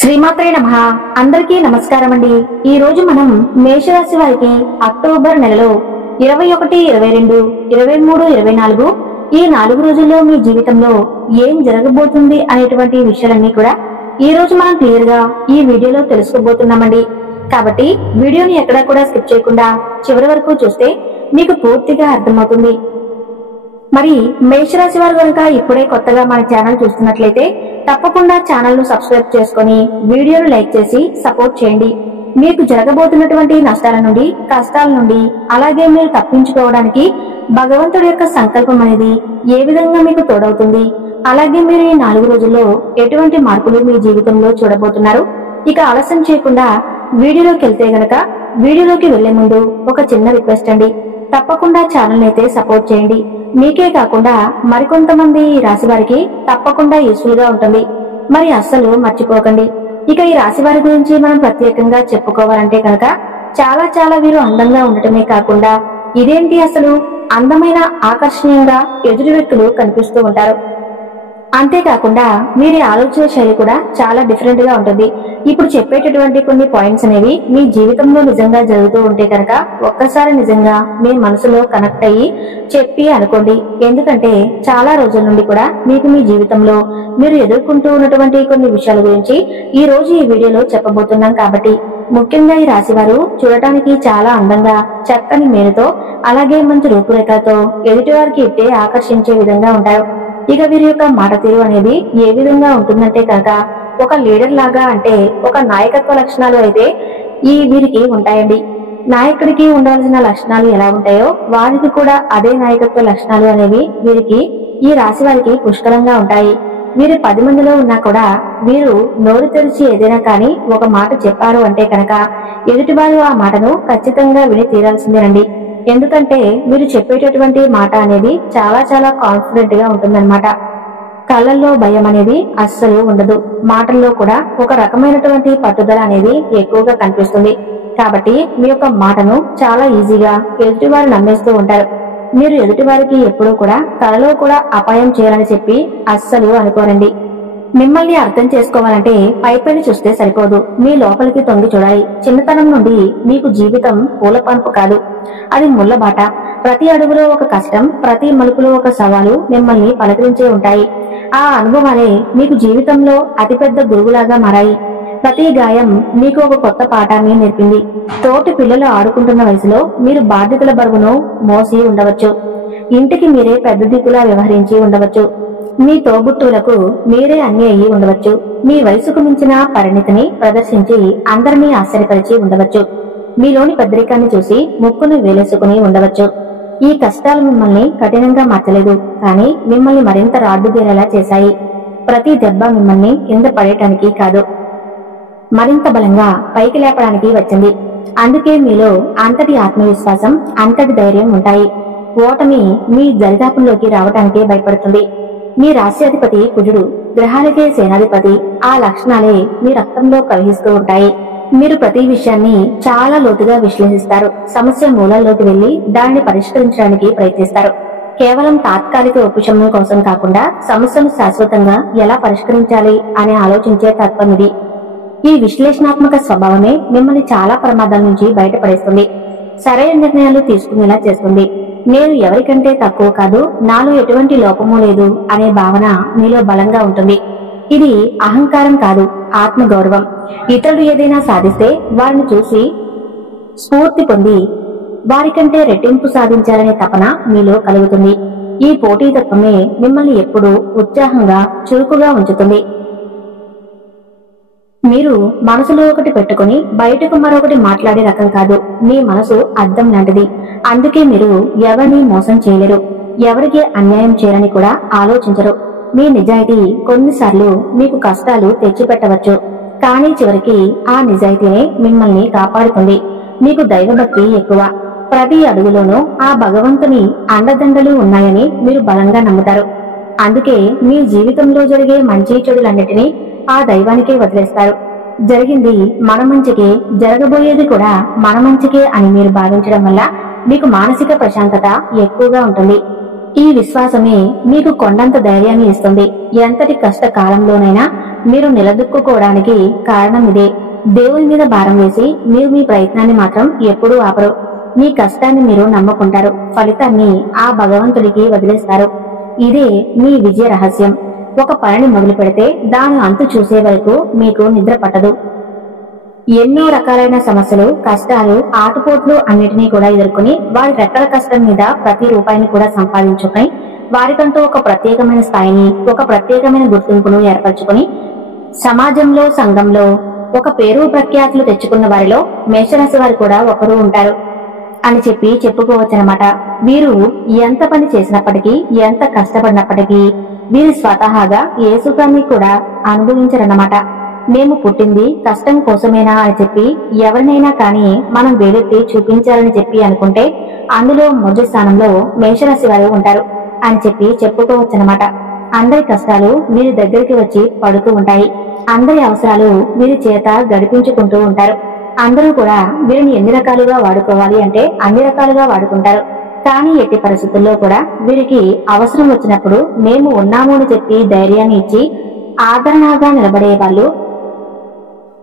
శ్రీమాత్రే నమః. అందరికీ నమస్కారం అండి. ఈ రోజు మనం మేషరాశి వారికి అక్టోబర్ నెలలో 21, 22, 23, 24 ఈ 4 రోజుల్లో మీ జీవితంలో ఏం జరగబోతుంది అనేటువంటి విషయాలన్నీ కూడా ఈ రోజు మనం క్లియర్ గా ఈ వీడియోలో తెలుసుకోబోతున్నామండి. కాబట్టి వీడియోని ఎక్కడా కూడా స్కిప్ చేయకుండా చివరి వరకు చూస్తే మీకు పూర్తిగా అర్థమవుతుంది. మరి మేషరాశి వారు కనుక ఇప్పుడే కొత్తగా మన ఛానల్ చూస్తున్నట్లయితే తప్పకుండా ఛానల్ ను సబ్స్క్రైబ్ చేసుకుని వీడియోను లైక్ చేసి సపోర్ట్ చేయండి. మీకు జరగబోతున్నటువంటి నష్టాల నుండి, కష్టాల నుండి, అలాగే మీరు తప్పించుకోవడానికి భగవంతుడి యొక్క సంకల్పం అనేది ఏ విధంగా మీకు తోడవుతుంది, అలాగే మీరు ఈ 4 రోజుల్లో ఎటువంటి మార్పులు మీ జీవితంలో చూడబోతున్నారు. ఇక ఆలస్యం చేయకుండా వీడియోలోకి వెళ్తే గనక వీడియోలోకి వెళ్లే ముందు ఒక చిన్న రిక్వెస్ట్ అండి, తప్పకుండా ఛానల్ అయితే సపోర్ట్ చేయండి. మీకే కాకుండా మరికొంతమంది ఈ రాశి వారికి తప్పకుండా యూస్ఫుల్ గా ఉంటుంది. మరి అస్సలు మర్చిపోకండి. ఇక ఈ రాశి వారి గురించి మనం ప్రత్యేకంగా చెప్పుకోవాలంటే కనుక చాలా వీరు అందంగా ఉండటమే కాకుండా ఇదేంటి అసలు అందమైన ఆకర్షణీయంగా ఎదుటి వ్యక్తులు కనిపిస్తూ ఉంటారు. అంతేకాకుండా వీరి ఆలోచన శైలి కూడా చాలా డిఫరెంట్ గా ఉంటుంది. ఇప్పుడు చెప్పేటటువంటి కొన్ని పాయింట్స్ అనేవి మీ జీవితంలో నిజంగా జరుగుతూ ఉంటే కనుక ఒక్కసారి నిజంగా మీ మనసులో కనెక్ట్ అయ్యి చెప్పి అనుకోండి. ఎందుకంటే చాలా రోజుల నుండి కూడా మీకు మీ జీవితంలో మీరు ఎదుర్కొంటూ ఉన్నటువంటి కొన్ని విషయాల గురించి ఈ రోజు ఈ వీడియోలో చెప్పబోతున్నాం. కాబట్టి ముఖ్యంగా ఈ రాశి వారు చూడటానికి చాలా అందంగా, చక్కని మేలుతో, అలాగే మంచి రూపురేఖలతో ఎదుటి వారికి ఇట్టే ఆకర్షించే విధంగా ఉంటారు. ఇక వీరి యొక్క మాట తీరు అనేది ఏ విధంగా ఉంటుందంటే కనుక ఒక లీడర్ లాగా, అంటే ఒక నాయకత్వ లక్షణాలు అయితే ఈ వీరికి ఉంటాయండి. నాయకుడికి ఉండాల్సిన లక్షణాలు ఎలా ఉంటాయో వారికి కూడా అదే నాయకత్వ లక్షణాలు అనేవి వీరికి ఈ రాశి వారికి పుష్కలంగా ఉంటాయి. వీరు 10 మందిలో ఉన్నా కూడా వీరు నోరు తెరిచి ఏదైనా కానీ ఒక మాట చెప్పారు అంటే కనుక ఎదుటివారు ఆ మాటను ఖచ్చితంగా విని తీరాల్సిందేనండి. ఎందుకంటే మీరు చెప్పేటటువంటి మాట అనేది చాలా కాన్ఫిడెంట్ గా ఉంటుందన్నమాట. కళ్ళల్లో భయం అనేది అస్సలు ఉండదు. మాటల్లో కూడా ఒక రకమైనటువంటి పట్టుదల అనేది ఎక్కువగా కనిపిస్తుంది. కాబట్టి మీ యొక్క మాటను చాలా ఈజీగా ఎదుటివారు నమ్మేస్తూ ఉంటారు. మీరు ఎదుటివారికి ఎప్పుడూ కూడా కలలో కూడా అపాయం చేయాలని చెప్పి అస్సలు అనుకోరండి. మిమ్మల్ని అర్థం చేసుకోవాలంటే పైపైన చూస్తే సరిపోదు, మీ లోపలికి తొంగి చూడాలి. చిన్నతనం నుండి మీకు జీవితం పూల పంపు కాదు, అది ముళ్ళ బాట. ప్రతి అడుగులో ఒక కష్టం, ప్రతి మలుపులో ఒక సవాలు మిమ్మల్ని పలకరించే ఉంటాయి. ఆ అనుభవాలే మీకు జీవితంలో అతిపెద్ద గురువులాగా మారాయి. ప్రతి గాయం మీకు ఒక కొత్త పాఠాన్ని నేర్పింది. తోటి పిల్లలు ఆడుకుంటున్న వయసులో మీరు బాధ్యతల బరువును మోసి ఉండవచ్చు. ఇంటికి మీరే పెద్ద దిక్కులా వ్యవహరించి ఉండవచ్చు. మీ తోబుట్టువులకు మీరే అన్ని అయ్యి ఉండవచ్చు. మీ వయసుకు మించిన పరిణితిని ప్రదర్శించి అందరినీ ఆశ్చర్యపరిచి ఉండవచ్చు. మీలోని పెద్దరికాన్ని చూసి ముక్కును వేలేసుకుని ఉండవచ్చు. ఈ కష్టాలు మిమ్మల్ని కఠినంగా మార్చలేదు, కానీ మిమ్మల్ని మరింత రాడ్డుదేరేలా చేశాయి. ప్రతి దెబ్బ మిమ్మల్ని కింద పడేయటానికి కాదు, మరింత బలంగా పైకి లేపడానికి వచ్చింది. అందుకే మీలో అంతటి ఆత్మవిశ్వాసం, అంతటి ధైర్యం ఉంటాయి. ఓటమి మీ దరిదాపుల్లోకి రావటానికే భయపడుతుంది. మీ రాశ్యాధిపతి కుజుడు, గ్రహాలకే సేనాధిపతి. ఆ లక్షణాలే మీ రక్తంలో ప్రవహిస్తూ ఉంటాయి. మీరు ప్రతి విషయాన్ని చాలా లోతుగా విశ్లేషిస్తారు. సమస్య మూలాల్లోకి వెళ్లి దానిని పరిష్కరించడానికి ప్రయత్నిస్తారు. కేవలం తాత్కాలిక ఉపశమనం కోసం కాకుండా సమస్యను శాశ్వతంగా ఎలా పరిష్కరించాలి అని ఆలోచించే తత్వం ఇది. ఈ విశ్లేషణాత్మక స్వభావమే మిమ్మల్ని చాలా ప్రమాదాల నుంచి బయటపడేస్తుంది. సరైన నిర్ణయాలు తీసుకునేలా చేస్తుంది. నేను ఎవరికంటే తక్కువ కాదు, నాలో ఎటువంటి లోపము లేదు అనే భావన మీలో బలంగా ఉంటుంది. ఇది అహంకారం కాదు, ఆత్మగౌరవం. ఇతరులు ఏదైనా సాధిస్తే వారిని చూసి స్ఫూర్తి పొంది వారికంటే రెట్టింపు సాధించాలనే తపన మీలో కలుగుతుంది. ఈ పోటీతత్వమే మిమ్మల్ని ఎప్పుడూ ఉత్సాహంగా, చురుకుగా ఉంచుతుంది. మీరు మనసులో ఒకటి పెట్టుకుని బయటకు మరొకటి మాట్లాడే రకం కాదు. మీ మనసు అద్దం లాంటిది. అందుకే మీరు ఎవరిని మోసం చేయలేరు, ఎవరికి అన్యాయం చేయాలని కూడా ఆలోచించరు. మీ నిజాయితీ కొన్నిసార్లు మీకు కష్టాలు తెచ్చిపెట్టవచ్చు, కానీ చివరికి ఆ నిజాయితీనే మిమ్మల్ని కాపాడుతుంది. మీకు దైవభక్తి ఎక్కువ. ప్రతి అడుగులోనూ ఆ భగవంతుని అండదండలు ఉన్నాయని మీరు బలంగా నమ్ముతారు. అందుకే మీ జీవితంలో జరిగే మంచి చెడులన్నిటినీ ఆ దైవానికే వదిలేస్తారు. జరిగింది మన మంచికే, జరగబోయేది కూడా మన మంచికే అని మీరు భావించడం వల్ల మీకు మానసిక ప్రశాంతత ఎక్కువగా ఉంటుంది. ఈ విశ్వాసమే మీకు కొండంత ధైర్యాన్ని ఇస్తుంది. ఎంతటి కష్ట కాలంలోనైనా మీరు నిలదొక్కుకోవడానికి కారణం ఇదే. దేవుని మీద భారం వేసి మీరు మీ ప్రయత్నాన్ని మాత్రం ఎప్పుడూ ఆపరు. మీ కష్టాన్ని మీరు నమ్ముకుంటారు, ఫలితాన్ని ఆ భగవంతుడికి వదిలేస్తారు. ఇదే మీ విజయ రహస్యం. ఒక పనిని మొదలు పెడితే దాని అంతు చూసే వరకు మీకు నిద్ర పట్టదు. ఎన్నో రకాలైన సమస్యలు, కష్టాలు, ఆటుపోట్లు అన్నిటినీ కూడా ఎదుర్కొని వారి రెక్కల కష్టం మీద ప్రతి రూపాయిని కూడా సంపాదించుకుని వారికంటూ ఒక ప్రత్యేకమైన స్థాయిని, ఒక ప్రత్యేకమైన గుర్తింపును ఏర్పరచుకుని సమాజంలో, సంఘంలో ఒక పేరు ప్రఖ్యాతులు తెచ్చుకున్న వారిలో మేషరాశి వారు కూడా ఒకరు ఉంటారు అని చెప్పుకోవచ్చనమాట. వీరు ఎంత పని చేసినప్పటికీ, ఎంత కష్టపడినప్పటికీ వీరు స్వతహాగా ఏ సుఖాన్ని కూడా అనుభవించరన్నమాట. మేము పుట్టింది కష్టం కోసమేనా అని చెప్పి ఎవరినైనా కానీ మనం వేలెత్తి చూపించాలని చెప్పి అనుకుంటే అందులో మొదటి స్థానంలో మేషరాశి వారు ఉంటారు అని చెప్పుకోవచ్చనమాట. అందరి కష్టాలు వీరి దగ్గరికి వచ్చి పడుతూ ఉంటాయి. అందరి అవసరాలు వీరి చేత గడిపించుకుంటూ ఉంటారు. అందరూ కూడా వీరిని ఎన్ని రకాలుగా వాడుకోవాలి అంటే అన్ని రకాలుగా వాడుకుంటారు. కానీ ఎట్టి పరిస్థితుల్లో కూడా వీరికి అవసరం వచ్చినప్పుడు మేము ఉన్నాము అని చెప్పి ధైర్యాన్ని ఇచ్చి ఆదరణగా నిలబడే వాళ్ళు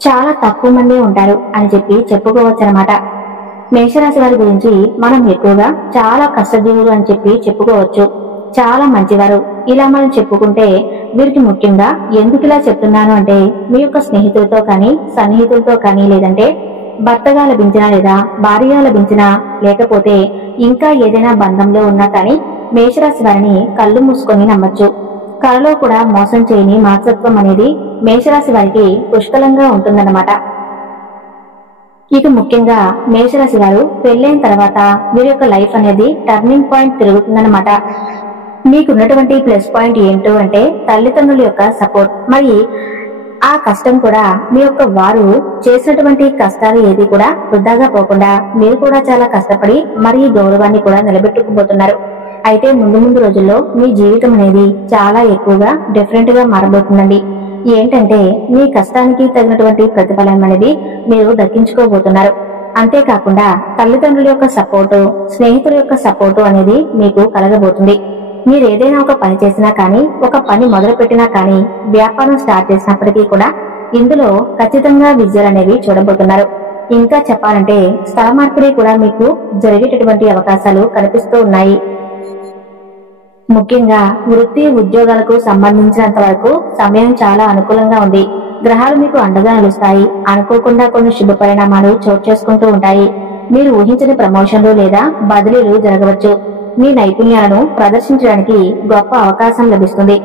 చాలా తక్కువ మంది ఉంటారు అని చెప్పుకోవచ్చనమాట. మేషరాశి వారి గురించి మనం ఎక్కువగా చాలా కష్టజీవులు అని చెప్పుకోవచ్చు. చాలా మంచివారు ఇలా మనం చెప్పుకుంటే వీరికి ముఖ్యంగా ఎందుకు ఇలా చెప్తున్నాను అంటే మీ యొక్క స్నేహితులతో కానీ, సన్నిహితులతో కానీ, లేదంటే భర్తగా లభించినా లేదా భార్యగా లభించినా, లేకపోతే ఇంకా ఏదైనా బంధంలో ఉన్నా కానీ మేషరాశి వారిని కళ్ళు మూసుకొని నమ్మచ్చు. కళలో కూడా మోసం చేయని మనస్తత్వం అనేది మేషరాశి వారికి పుష్కలంగా ఉంటుందన్నమాట. ఇక ముఖ్యంగా మేషరాశి వారు పెళ్ళైన తర్వాత వీరి యొక్క లైఫ్ అనేది టర్నింగ్ పాయింట్ తిరుగుతుందన్నమాట. మీకున్నటువంటి ప్లస్ పాయింట్ ఏంటో అంటే తల్లిదండ్రుల యొక్క సపోర్ట్. మరి ఆ కష్టం కూడా మీ యొక్క వారు చేసినటువంటి కష్టాలు ఏది కూడా వృధాగా పోకుండా మీరు కూడా చాలా కష్టపడి మరి గౌరవాన్ని కూడా నిలబెట్టుకుపోతున్నారు. అయితే ముందు రోజుల్లో మీ జీవితం అనేది చాలా ఎక్కువగా డిఫరెంట్ గా మారబోతుందండి. ఏంటంటే మీ కష్టానికి తగినటువంటి ప్రతిఫలం అనేది మీరు దక్కించుకోబోతున్నారు. అంతేకాకుండా తల్లిదండ్రుల యొక్క సపోర్టు, స్నేహితుల యొక్క సపోర్టు అనేది మీకు కలగబోతుంది. మీరు ఏదైనా ఒక పని చేసినా కానీ, ఒక పని మొదలు పెట్టినా కానీ, వ్యాపారం స్టార్ట్ చేసినప్పటికీ కూడా ఇందులో ఖచ్చితంగా విజయాలు అనేవి చూడబోతున్నారు. ఇంకా చెప్పాలంటే స్థల మార్పిడి కూడా మీకు జరిగేటటువంటి అవకాశాలు కనిపిస్తూ ఉన్నాయి. ముఖ్యంగా వృత్తి ఉద్యోగాలకు సంబంధించినంత వరకు సమయం చాలా అనుకూలంగా ఉంది. గ్రహాలు మీకు అండగా నిలుస్తాయి. అనుకోకుండా కొన్ని శుభ పరిణామాలు చోటు చేసుకుంటూ ఉంటాయి. మీరు ఊహించని ప్రమోషన్లు లేదా బదిలీలు జరగవచ్చు. మీ నైపుణ్యాలను ప్రదర్శించడానికి గొప్ప అవకాశం లభిస్తుంది.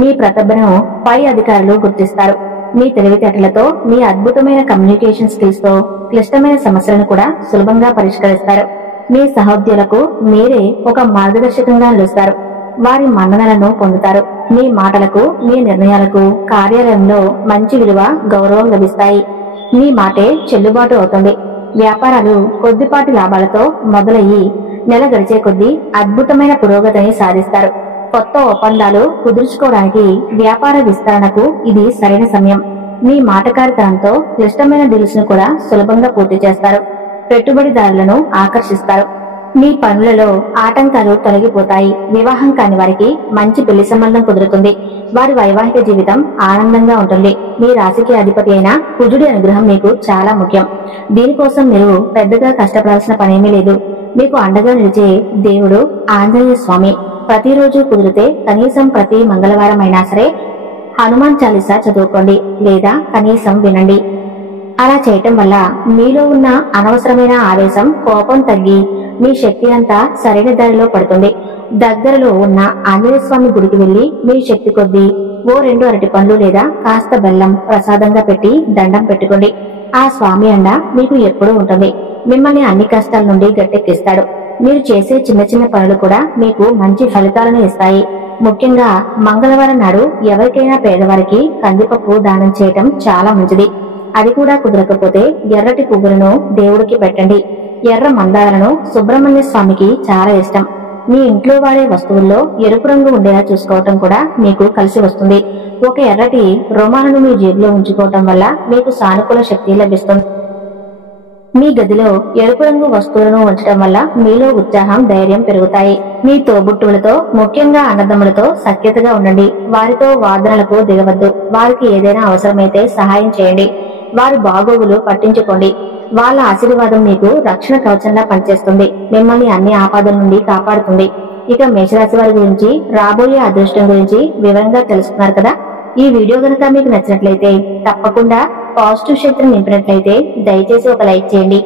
మీ ప్రతిభను పై అధికారులు గుర్తిస్తారు. మీ తెలివితేటలతో, మీ అద్భుతమైన కమ్యూనికేషన్ స్కిల్స్ తో క్లిష్టమైన సమస్యలను కూడా సులభంగా పరిష్కరిస్తారు. మీ సహోద్యోగులకు మీరే ఒక మార్గదర్శకంగా నిలుస్తారు. వారి మన్ననలను పొందుతారు. మీ మాటలకు, మీ నిర్ణయాలకు కార్యాలయంలో మంచి విలువ, గౌరవం లభిస్తాయి. మీ మాటే చెల్లుబాటు అవుతుంది. వ్యాపారాలు కొద్దిపాటి లాభాలతో మొదలయ్యి నెల గడిచే కొద్దీ అద్భుతమైన పురోగతిని సాధిస్తారు. కొత్త ఒప్పందాలు కుదుర్చుకోవడానికి, వ్యాపార విస్తరణకు ఇది సరైన సమయం. మీ మాటకారితనంతో క్లిష్టమైన డీల్స్ ను కూడా సులభంగా పూర్తి చేస్తారు. పెట్టుబడిదారులను ఆకర్షిస్తారు. మీ పనులలో ఆటంకాలు తొలగిపోతాయి. వివాహం కాని వారికి మంచి పెళ్లి సంబంధం కుదురుతుంది. వారి వైవాహిక జీవితం ఆనందంగా ఉంటుంది. మీ రాశికి అధిపతి అయిన కుజుడి అనుగ్రహం మీకు చాలా ముఖ్యం. దీనికోసం మీరు పెద్దగా కష్టపడాల్సిన పనేమీ లేదు. మీకు అండగా నిలిచే దేవుడు ఆంజనేయ స్వామి. ప్రతిరోజు కుదిరితే కనీసం ప్రతి మంగళవారం అయినా సరే హనుమాన్ చాలీసా చదువుకోండి లేదా కనీసం వినండి. అలా చేయటం వల్ల మీలో ఉన్న అనవసరమైన ఆవేశం, కోపం తగ్గి మీ శక్తి అంతా సరైన దారిలో పడుతుంది. దగ్గరలో ఉన్న ఆంజనేయ స్వామి గుడికి వెళ్లి మీ శక్తి కొద్దీ 2 అరటి పండ్లు లేదా కాస్త బెల్లం ప్రసాదంగా పెట్టి దండం పెట్టుకోండి. ఆ స్వామి అండ మీకు ఎప్పుడూ ఉంటుంది. మిమ్మల్ని అన్ని కష్టాల నుండి గట్టెక్కిస్తాడు. మీరు చేసే చిన్న చిన్న పనులు కూడా మీకు మంచి ఫలితాలను ఇస్తాయి. ముఖ్యంగా మంగళవారం నాడు ఎవరికైనా పేదవారికి కందిపప్పు దానం చేయటం చాలా మంచిది. అది కూడా కుదరకపోతే ఎర్రటి పువ్వులను దేవుడికి పెట్టండి. ఎర్ర మందారాలను సుబ్రహ్మణ్య స్వామికి చాలా ఇష్టం. మీ ఇంట్లో వాడే వస్తువుల్లో ఎరుపు రంగు ఉండేలా చూసుకోవటం కూడా మీకు కలిసి వస్తుంది. ఒక ఎర్రటి రుమాలను మీ జేబులో ఉంచుకోవటం వల్ల మీకు సానుకూల శక్తి లభిస్తుంది. మీ గదిలో ఎరుపు రంగు వస్తువులను ఉంచడం వల్ల మీలో ఉత్సాహం, ధైర్యం పెరుగుతాయి. మీ తోబుట్టువులతో, ముఖ్యంగా అన్నదమ్ములతో సఖ్యతగా ఉండండి. వారితో వాదనలకు దిగవద్దు. వారికి ఏదైనా అవసరమైతే సహాయం చేయండి. వారి బాగోగులు పట్టించుకోండి. వాళ్ళ ఆశీర్వాదం మీకు రక్షణ కవచంలా పనిచేస్తుంది. మిమ్మల్ని అన్ని ఆపదల నుండి కాపాడుతుంది. ఇక మేషరాశి వారి గురించి, రాబోయే అదృష్టం గురించి వివరంగా తెలుసుకున్నారు కదా. ఈ వీడియో గనుక మీకు నచ్చినట్లయితే తప్పకుండా పాజిటివ్ శక్తిని నింపినట్లయితే దయచేసి ఒక లైక్ చేయండి.